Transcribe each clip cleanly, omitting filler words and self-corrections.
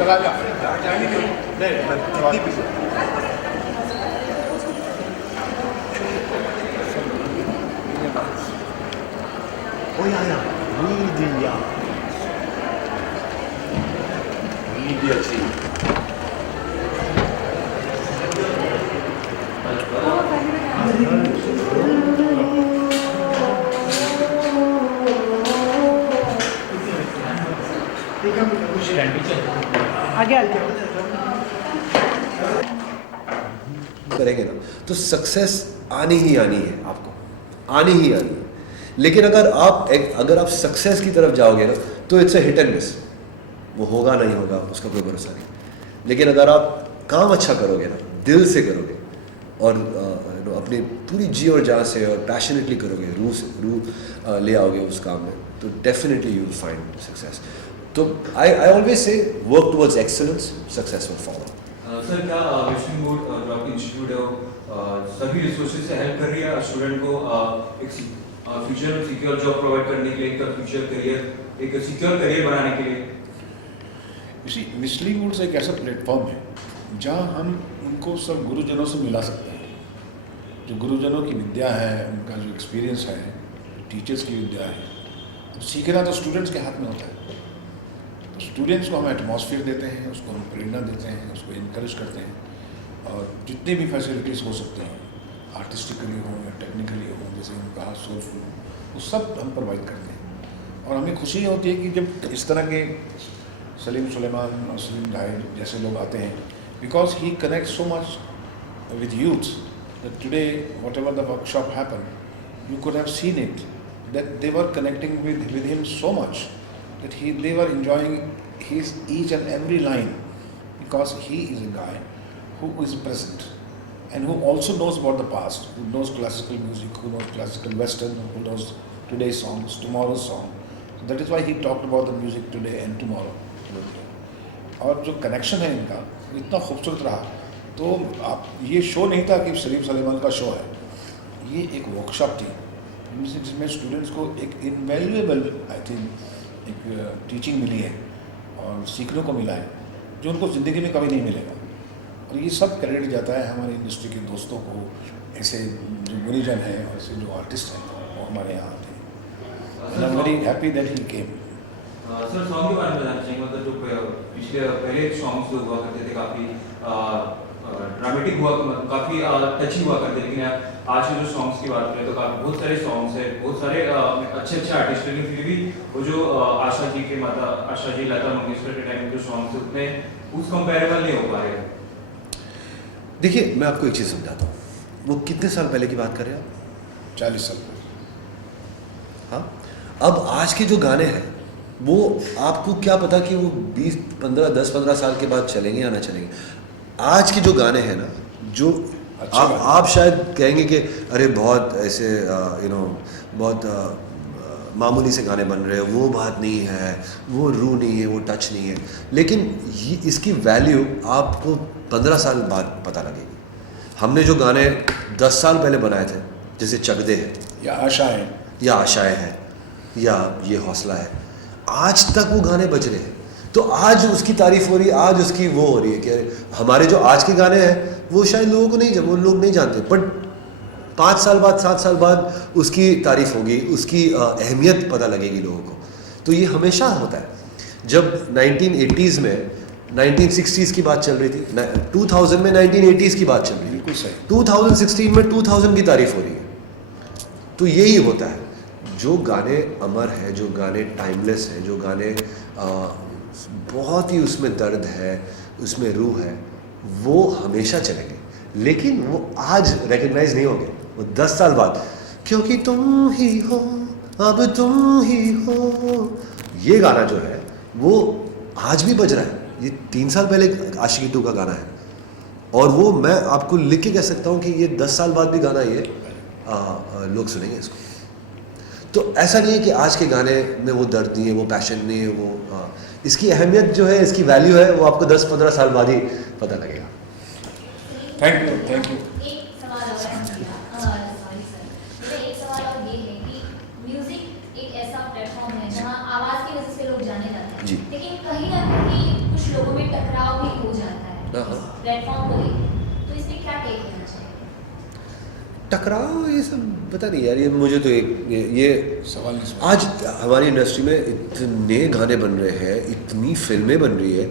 चला जा जाने के नहीं मैं कितनी भी Oh ja, ja. Media. Media team. आगे आगे करेंगे ना तो सक्सेस आनी ही आनी है, आपको आनी ही आनी है। लेकिन अगर आप सक्सेस की तरफ जाओगे ना तो it's a hit and miss, वो होगा नहीं होगा उसका कोई भरोसा नहीं। लेकिन अगर आप काम अच्छा करोगे ना, दिल से करोगे और अपनी पूरी जी और जान से और पैशनेटली करोगे, रूह ले आओगे उस काम में, तो definitely you will find success. तो I always say work towards excellence, success will follow. Sir क्या विजडम बोर्ड जो आपकी इंस्टीट्यूट है वो सभी रिसोर्सेज से हेल्प कर रही है स्टूडेंट को एक फ्यूचर में सिक्योर जॉब प्रोवाइड करने के लिए, एक फ्यूचर करियर, एक सिक्योर करियर बनाने के लिए? इसी मिस्ली वुड्स एक ऐसा प्लेटफॉर्म है जहाँ हम उनको सब गुरुजनों से मिला सकते हैं। जो गुरुजनों की विद्या है, उनका जो एक्सपीरियंस है, टीचर्स की विद्या है, तो सीखना तो स्टूडेंट्स के हाथ में होता है। तो स्टूडेंट्स को हम एटमॉस्फेयर देते हैं, उसको हम प्रेरणा देते हैं, उसको इनकरेज करते हैं और जितनी भी फैसिलिटीज़ हो सकते हैं, आर्टिस्टिकली हो या टेक्निकली हो, जैसे हम कहा सोलफुल, वो सब हम प्रोवाइड करते हैं। और हमें खुशी होती है कि जब इस तरह के सलीम सुलेमान और सलीम घायल जैसे लोग आते हैं, because he connect so much with youth that today what ever the workshop happen, you could have seen it that they were connecting with him so much that they were enjoying his each and every line, because he is a guy who is present and who also knows about the past, who knows classical music, who knows classical western, who knows today's songs, tomorrow's song. So that is why he talked about the music today and tomorrow. और जो connection है इनका इतना खूबसूरत रहा। तो आप ये शो नहीं था कि सलीम सलीमान का शो है, ये एक वर्कशॉप थी जिसमें स्टूडेंट्स को एक इनवैल्यूएबल आई थिंक एक टीचिंग मिली है और सीखने को मिला है जो उनको ज़िंदगी में कभी नहीं मिलेगा। और ये सब क्रेडिट जाता है हमारी इंडस्ट्री के दोस्तों को, ऐसे जो गुनीजन हैं और ऐसे जो आर्टिस्ट हैं वो हमारे यहाँ आते हैं। I am very happy that he came. Sir song के बारे में बताना चाहेंगे, मतलब जो पिछले पहले सॉन्ग्स जो हुआ करते थे काफ़ी ड्रामेटिक हुआ, काफ़ी टची हुआ करते, लेकिन आज के जो सॉन्ग्स की बात करें तो काफ़ी बहुत सारे सॉन्ग्स हैं, बहुत सारे अच्छे आर्टिस्ट हैं, लेकिन फिर भी वो जो आशा जी, लता मंगेशकर के टाइम में जो सॉन्ग्स थे उतने उस कंपेरेबल नहीं हो पा रहे। देखिए मैं आपको एक चीज़ समझाता हूँ, वो कितने साल पहले की बात कर रहे हैं आप? 40 साल पहले। हाँ, अब आज के जो गाने हैं वो आपको क्या पता कि वो 10-15 साल के बाद चलेंगे या ना चलेंगे। आज के जो गाने हैं ना, जो आप शायद कहेंगे कि अरे बहुत ऐसे बहुत मामूली से गाने बन रहे हैं, वो बात नहीं है, वो रूह नहीं है, वो टच नहीं है। लेकिन इसकी वैल्यू आपको 15 साल बाद पता लगेगी। हमने जो गाने 10 साल पहले बनाए थे, जैसे चकदे हैं या आशाएं हैं या ये हौसला है, आज तक वो गाने बज रहे हैं। तो आज उसकी तारीफ हो रही है, आज उसकी वो हो रही है कि हमारे जो आज के गाने हैं वो शायद लोगों को नहीं, वो लोग नहीं जानते, बट 5 साल बाद 7 साल बाद उसकी तारीफ होगी, उसकी अहमियत पता लगेगी लोगों को। तो ये हमेशा होता है। जब 1980s में 1960s की बात चल रही थी, 2000 में 1980s की बात चल रही बिल्कुल सही, 2016 में 2000 की तारीफ हो रही है। तो यही होता है, जो गाने अमर हैं, जो गाने टाइमलेस हैं, जो गाने बहुत ही उसमें दर्द है, उसमें रूह है, वो हमेशा चलेंगे। लेकिन वो आज रिकग्नाइज नहीं होंगे, वो 10 साल बाद, क्योंकि तुम ही हो, अब तुम ही हो, ये गाना जो है वो आज भी बज रहा है। ये 3 साल पहले आशिकी 2 का गाना है, और वो मैं आपको लिख के कह सकता हूँ कि ये 10 साल बाद भी गाना ये लोग सुनेंगे इसको। तो ऐसा नहीं है कि आज के गाने में वो दर्द नहीं है, वो पैशन नहीं है, वो इसकी अहमियत जो है, इसकी वैल्यू है, वो आपको 10-15 साल बाद ही पता लगेगा। Thank you. एक सवाल और है, सॉरी सर, मेरा एक सवाल और ये है कि म्यूजिक एक ऐसा प्लेटफॉर्म है जहाँ आवाज़ की वजह से लोग जाने जाते हैं, जी। लेकिन कहीं ना कहीं कुछ कुछ लोगों में टकराव भी हो जाता हाँ। है प्लेटफॉर्म को लेकर, तो इसमें क्या टेक होना चाहिए? टकराव ये सब पता नहीं यार, ये मुझे तो ये सवाल नहीं समझ। आज हमारी इंडस्ट्री में इतने गाने बन रहे हैं, इतनी फिल्में बन रही है,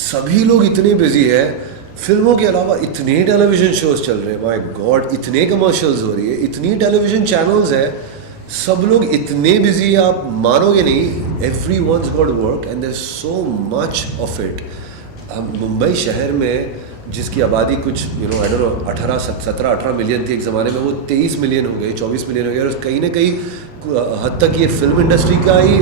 सभी लोग इतने बिजी है, फिल्मों के अलावा इतने टेलीविज़न शोज चल रहे हैं, माय गॉड, इतने कमर्शियल्स हो रही है, इतनी टेलीविज़न चैनल्स है, सब लोग इतने बिजी है, आप मानोगे नहीं, every ones got work and there so much of it. Mumbai शहर में जिसकी आबादी कुछ आई डोंट नो 17-18 मिलियन थी एक ज़माने में, वो 23 मिलियन हो गई, 24 मिलियन हो गई, और कहीं ना कहीं हद तक ये फिल्म इंडस्ट्री का ही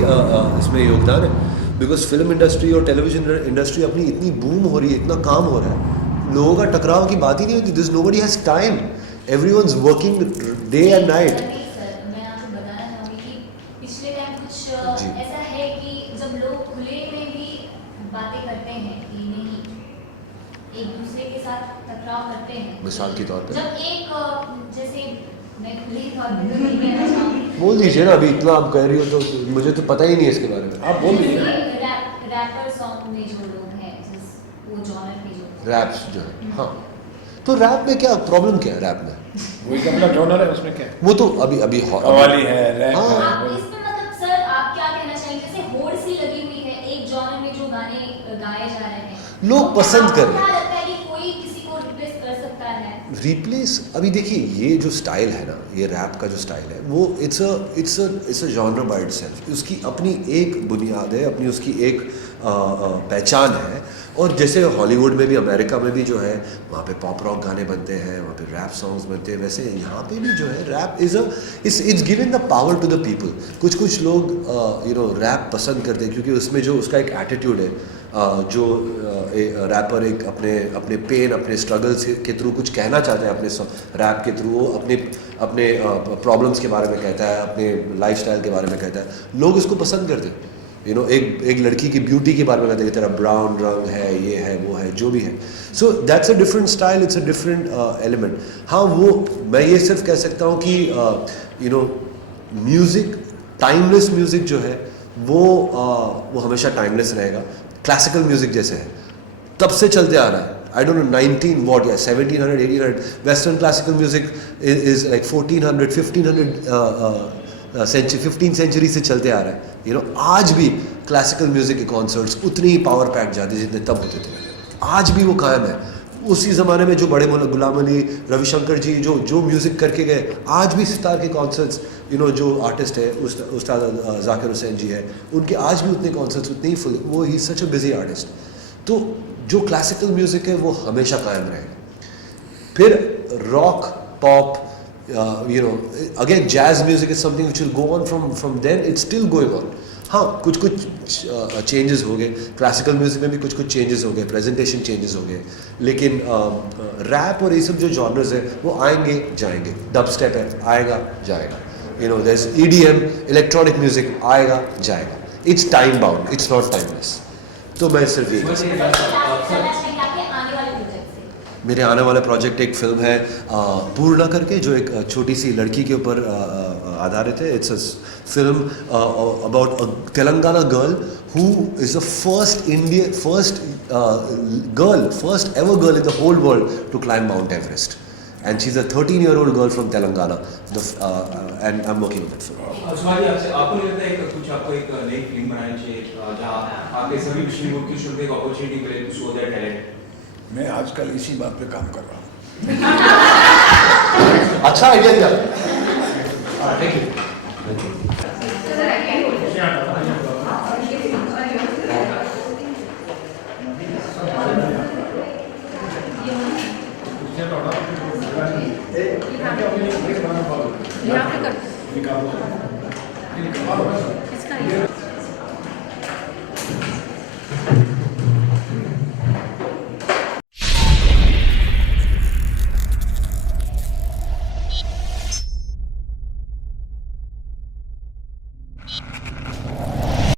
इसमें योगदान है, बिकॉज फिल्म इंडस्ट्री और टेलीविजन इंडस्ट्री अपनी इतनी बूम हो रही है, इतना काम हो रहा है, लोगों का टकराव की बात ही नहीं होती, this nobody has time, everyone's working day and night. नहीं सर, मैं आपको बताना चाहूँगी कि पिछले टाइम कुछ जी। ऐसा है कि जब लोग खुले में भी बातें करते हैं कि नहीं, एक दूसरे के साथ टकराव करते हैं, मिसाल के तौर पे जब एक जैसे मैं खुले तौर पे तो नहीं कहना चाहूँगी, बोल दीजिए ना, अभी इतना आप कह रही हो तो मुझे तो पता ही नहीं है इसके बारे में, आप बोल दीजिए। रैपर सॉन्ग में जो लोग हैं, वो जॉनर में जो रैप्स जो है, हाँ, तो रैप में क्या प्रॉब्लम, क्या है रैप में? वो एक अपना जॉनर है, उसमें क्या है? वो तो अभी कव्वाली है, रैप हाँ। है, आप इसमें मतलब सर आप क्या कहना चाहेंगे, जैसे होड़ सी लगी हुई है एक जॉनर में जो गाने गाए जा रहे हैं, लोग तो पसंद आपको कर रहे हैं। क्या लगता है कि कोई किसी को रिप्लेस कर सकता है? रिप्लेस, अभी देखिए ये जो स्टाइल है ना, ये रैप का जो स्टाइल है, वो it's a genre by itself, उसकी अपनी एक बुनियाद है, अपनी उसकी एक पहचान है, और जैसे हॉलीवुड में भी, अमेरिका में भी जो है, वहाँ पे पॉप रॉक गाने बनते हैं, वहाँ पे रैप सॉन्ग्स बनते हैं, वैसे यहाँ पे भी जो है rap it's giving the power to the people. कुछ लोग रैप पसंद करते हैं क्योंकि उसमें जो उसका एक एटीट्यूड है, जो रैपर एक अपने पेन, अपने स्ट्रगल्स के थ्रू कुछ कहना चाहता है, अपने रैप के थ्रू वो अपने प्रॉब्लम्स के बारे में कहता है, अपने लाइफस्टाइल के बारे में कहता है, लोग उसको पसंद करते हैं। एक लड़की की ब्यूटी के बारे में कहते हैं, तेरा ब्राउन रंग है, ये है, वो है, जो भी है, so that's a different style, it's a different element. हाँ, वो मैं ये सिर्फ कह सकता हूँ कि म्यूज़िक, टाइमलेस म्यूज़िक जो है वो हमेशा टाइमलेस रहेगा। क्लासिकल म्यूज़िक जैसे है, तब से चलते आ रहा है, I don't know 1700 1800 western classical music is like 1400 15 century से चलते आ रहा है। आज भी क्लासिकल म्यूज़िक के कॉन्सर्ट्स उतनी ही पावर पैक जाते जितने तब होते थे, आज भी वो कायम है। उसी ज़माने में जो बड़े गुलाम अली, रविशंकर जी जो म्यूज़िक करके गए, आज भी सितार के कॉन्सर्ट्स, जो आर्टिस्ट है उस्ताद जाकिर हुसैन जी है, उनके आज भी उतने कॉन्सर्ट्स, उतने ही फुल, वो ही सच अ बिजी आर्टिस्ट। तो जो क्लासिकल म्यूज़िक है वो हमेशा कायम रहेगा। फिर rock, pop, again jazz music is something which will go on from then, it's still going on। हाँ, कुछ चेंजेस हो गए, क्लासिकल म्यूज़िक में भी कुछ चेंजेस हो गए, प्रेजेंटेशन चेंजेस हो गए, लेकिन रैप और ये सब जो जॉनर्स है वो आएंगे जाएंगे। डब स्टेप है, आएगा जाएगा, there is EDM, electronic music, आएगा जाएगा, it's time bound, it's not timeless. तो मैं सिर्फ ये सर, क्या कहना चाहेंगे आपके आने वाले प्रोजेक्ट से? मेरे आने वाले प्रोजेक्ट, एक फिल्म है पूर्णा करके, जो एक छोटी सी लड़की के ऊपर आधारित है। It's a film about a Telangana girl who is the first ever girl in the whole world to climb Mount Everest, and she is a 13-year-old girl from Telangana, and I am working on that film. Subhash ji, आपको नहीं लगता है कुछ आपको एक नई film बनानी चाहिए जहाँ आपके सभी विष्णुमूर्ति को एक अपॉर्चुनिटी मिले टू शो देयर टैलेंट? मैं आजकल इसी बात पे काम कर रहा हूँ। अच्छा आइडिया दिया, थैंक यू।